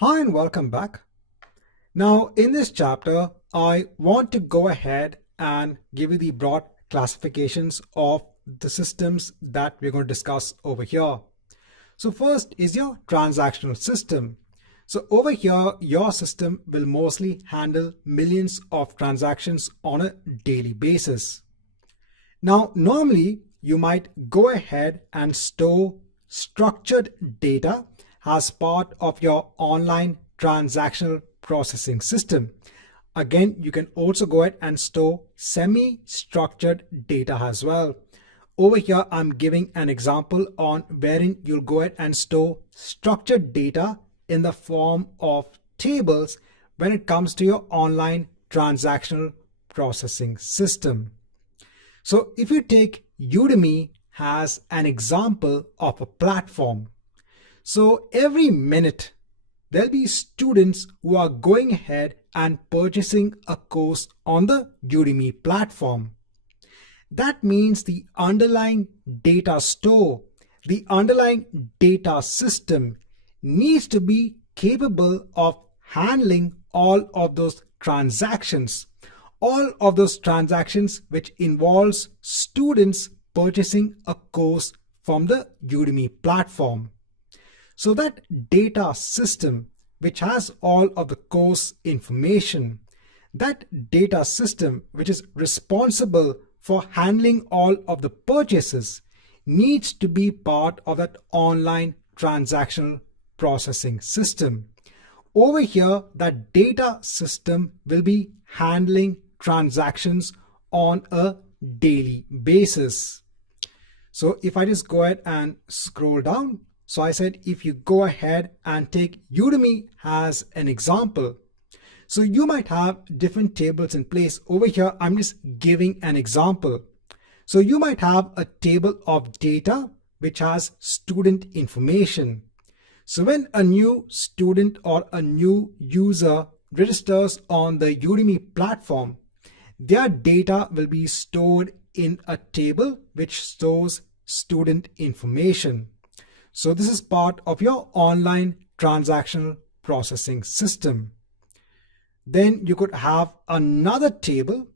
Hi and welcome back. Now in this chapter, I want to go ahead and give you the broad classifications of the systems that we're going to discuss over here. So first is your transactional system. So over here, your system will mostly handle millions of transactions on a daily basis. Now, normally you might go ahead and store structured data as part of your online transactional processing system. Again, you can also go ahead and store semi-structured data as well. Over here, I'm giving an example on wherein you'll go ahead and store structured data in the form of tables when it comes to your online transactional processing system. So if you take Udemy as an example of a platform, so every minute there'll be students who are going ahead and purchasing a course on the Udemy platform. That means the underlying data store, the underlying data system needs to be capable of handling all of those transactions which involves students purchasing a course from the Udemy platform. So that data system which has all of the course information, that data system which is responsible for handling all of the purchases needs to be part of that online transactional processing system. Over here, that data system will be handling transactions on a daily basis. So if I just go ahead and scroll down, so I said if you go ahead and take Udemy as an example, so you might have different tables in place. Over here, I'm just giving an example. So you might have a table of data which has student information. So when a new student or a new user registers on the Udemy platform, their data will be stored in a table which stores student information. So this is part of your online transactional processing system. Then you could have another table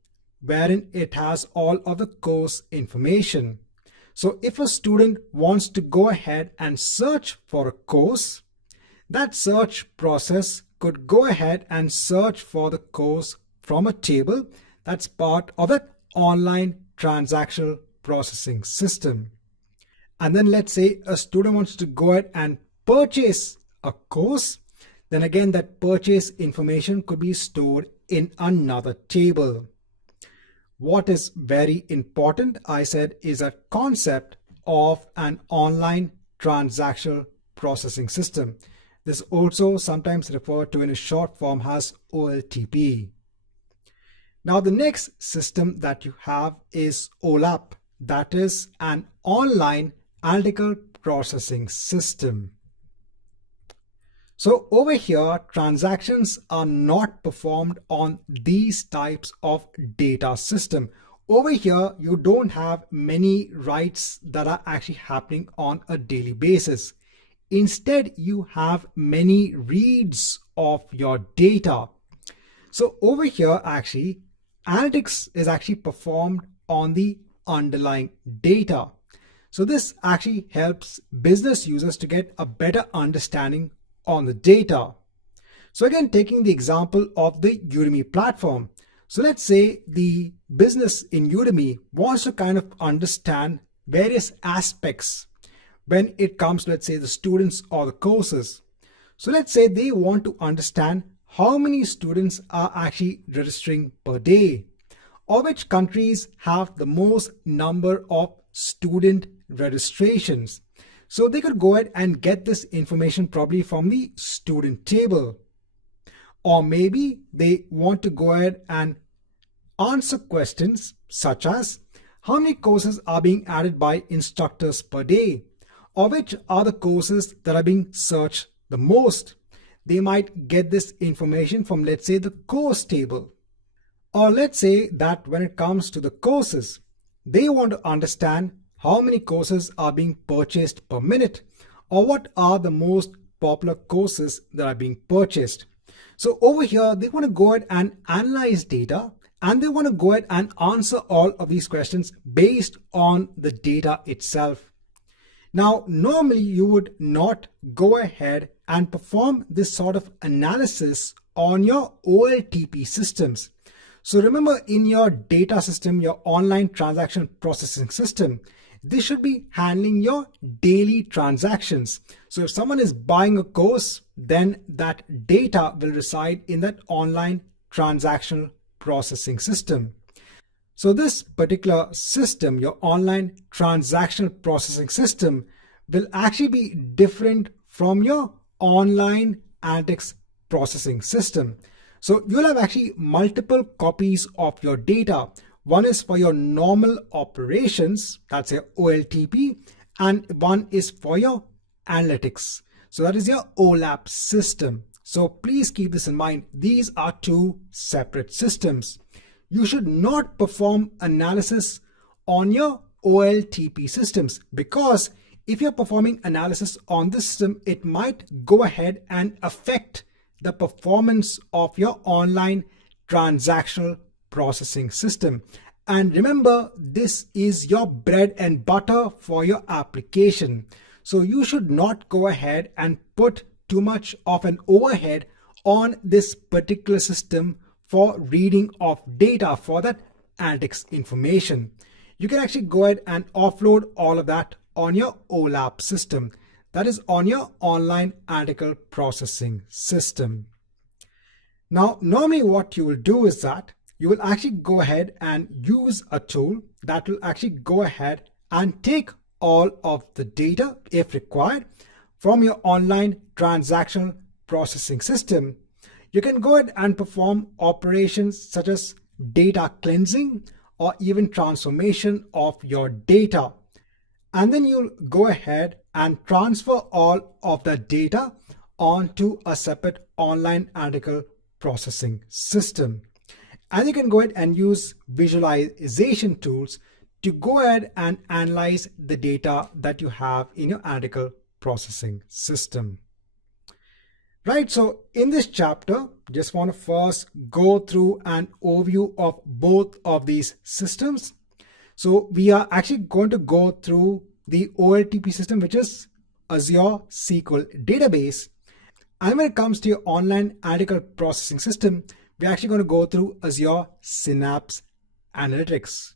wherein it has all of the course information. So if a student wants to go ahead and search for a course, that search process could go ahead and search for the course from a table that's part of that online transactional processing system. And then let's say a student wants to go ahead and purchase a course, then again that purchase information could be stored in another table. What is very important, I said, is a concept of an online transactional processing system. This is also sometimes referred to in a short form as OLTP. Now the next system that you have is OLAP, that is an online analytical processing system. So over here, transactions are not performed on these types of data system. Over here, you don't have many writes that are actually happening on a daily basis. Instead, you have many reads of your data. So over here, actually, analytics is actually performed on the underlying data. So this actually helps business users to get a better understanding on the data. So again, taking the example of the Udemy platform. So let's say the business in Udemy wants to kind of understand various aspects when it comes to, let's say, the students or the courses. So let's say they want to understand how many students are actually registering per day, or which countries have the most number of student registrations. So they could go ahead and get this information probably from the student table. Or maybe they want to go ahead and answer questions such as how many courses are being added by instructors per day, or which are the courses that are being searched the most. They might get this information from, let's say, the course table. Or let's say that when it comes to the courses, they want to understand how many courses are being purchased per minute, or what are the most popular courses that are being purchased. So over here, they want to go ahead and analyze data, and they want to go ahead and answer all of these questions based on the data itself. Now, normally you would not go ahead and perform this sort of analysis on your OLTP systems. So remember, in your data system, your online transaction processing system, this should be handling your daily transactions. So if someone is buying a course, then that data will reside in that online transactional processing system. So this particular system, your online transactional processing system, will actually be different from your online analytics processing system. So you'll have actually multiple copies of your data. One is for your normal operations, that's your OLTP, and one is for your analytics. So that is your OLAP system. So please keep this in mind. These are two separate systems. You should not perform analysis on your OLTP systems, because if you're performing analysis on this system, it might go ahead and affect the performance of your online transactional processing system. And remember, this is your bread and butter for your application. So you should not go ahead and put too much of an overhead on this particular system for reading of data for that analytics information. You can actually go ahead and offload all of that on your OLAP system, that is on your online analytical processing system. Now, normally what you will do is that you will actually go ahead and use a tool that will actually go ahead and take all of the data, if required, from your online transactional processing system. You can go ahead and perform operations such as data cleansing or even transformation of your data. And then you'll go ahead and transfer all of the data onto a separate online analytical processing system. And you can go ahead and use visualization tools to go ahead and analyze the data that you have in your analytical processing system. Right, so in this chapter, just want to first go through an overview of both of these systems. So we are actually going to go through the OLTP system, which is Azure SQL database. And when it comes to your online analytical processing system, we're actually going to go through Azure Synapse Analytics.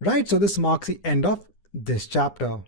Right, so this marks the end of this chapter.